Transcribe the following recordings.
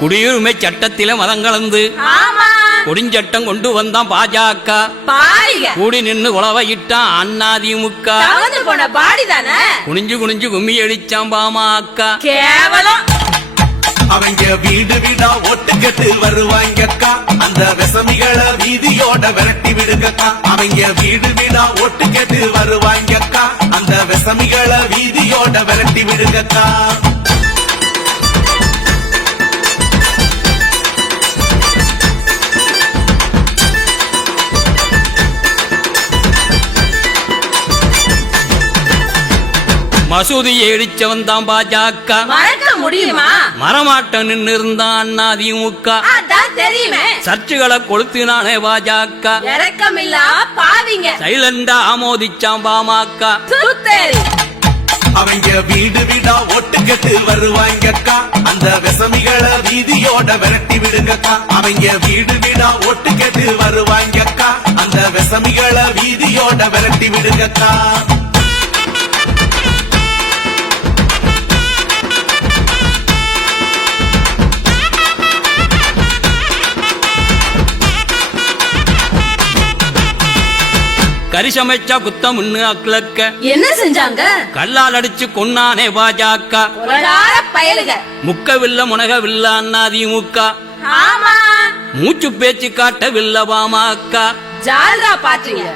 குடியுரிமை சட்டத்தில மதம் கலந்து கொடிஞ்சட்டம் கொண்டு வந்தான் பாஜக. கூடி நின்னு உழவையிட்டான் அண்ணாதிமுக. குனிஞ்சு குனிஞ்சு கும்மி அடிச்சான் பாமக. கேவலம். அவங்க வீடு வீடா ஓட்டு கேட்டு வருவாங்கக்கா, அந்த விசமிகளை வீதியோட விரட்டி விடுங்கக்கா. அவங்க வீடு வீடா ஓட்டு கேட்டு வருவாங்கக்கா, அந்த விசமிகளை வீதியோட விரட்டி விடுங்கக்கா. மசூதியை இடிச்சவன் தான் பாஜக. மறக்க முடியுமா? மரமாட்ட நின்று இருந்தான் அதிமுக. தெரியுமே. சர்ச்சுகளை கொளுத்தினானே பாஜக. இறக்கமில்லா பாவிங்க. சைலண்டா ஆமோதிச்சான் பாமக. அவங்க வீடு வீடா ஓட்டு கேட்டு வருவாங்கக்கா, அந்த விசமிகளை வீதியோட விரட்டி விடுங்கக்கா. அவங்க வீடு வீடா ஓட்டு கேட்டு வருவாங்கக்கா, அந்த விசமிகளை வீதியோட விரட்டி விடுங்கக்கா. கரிசமைச்சா குத்தம் அக்லக்க. என்ன செஞ்சாங்க? கல்லால் அடிச்சு கொன்னானே பாஜக. முக்கவில்ல முனகவில்ல அண்ணாதிமுக. மூச்சு பேச்சு காட்டவில்ல பாமக. ஜால்ரா பாத்தீங்க.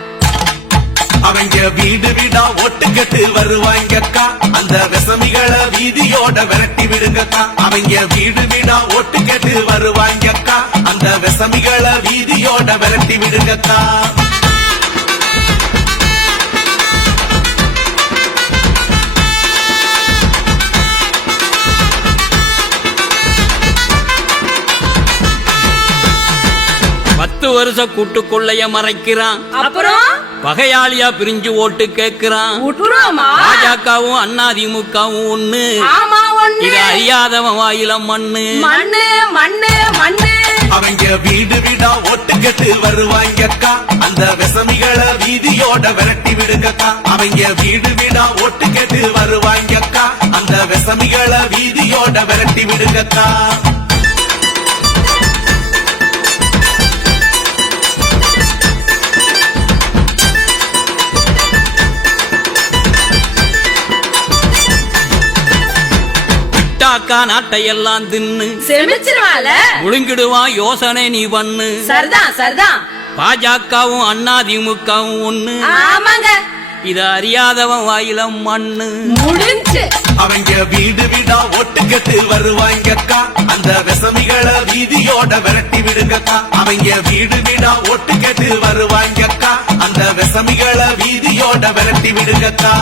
அவங்க வீடு வீடா ஓட்டு கேட்டு வருவாங்கக்கா, அந்த விசமிகளை வீதியோட விரட்டி விடுங்கக்கா. அவங்க வீடு வீடா ஓட்டு கேட்டு வருவாங்கக்கா, அந்த விசமிகளை வீதியோட விரட்டி விடுங்கக்கா. வருஷ கூட்டுக்குள்ளைய மறைக்கிறான். அப்புறம் பகையாளியா பிரிஞ்சு ஓட்டு கேட்கிறான். பாஜகவும் அண்ணாதிமுகவும் ஒண்ணு. இது அறியாதவன் வாயில மண்ணு மண்ணு மண்ணு மண்ணு. அவங்க வீடு வீடா ஓட்டு கேட்டு வருவாங்கக்கா, அந்த விசமிகளை வீதியோட விரட்டி விடுங்கக்கா. அவங்க வீடு வீடா ஓட்டு கேட்டு வருவாங்கக்கா, அந்த விசமிகளை வீதியோட விரட்டி விடுங்கக்கா. நாட்டையெல்லாம் தின்னு செமிச்சிருவால முழுங்கிடுவான். யோசனை நீ பண்ணு. சரிதான் சரிதான். பாஜகவும் அண்ணாதிமுகவும் ஒண்ணு. ஆமாங்க. இது அறியாதவன் வாயில மண்ணு முடிஞ்சு. அவங்க வீடு வீடா ஓட்டு கேட்டு வருவாங்கக்கா, அந்த விசமிகளை வீதியோட விரட்டி விடுங்கக்கா. அவங்க வீடு வீடா ஓட்டு கேட்டு வருவாங்கக்கா, அந்த விசமிகளை வீதியோட விரட்டி விடுங்கக்கா.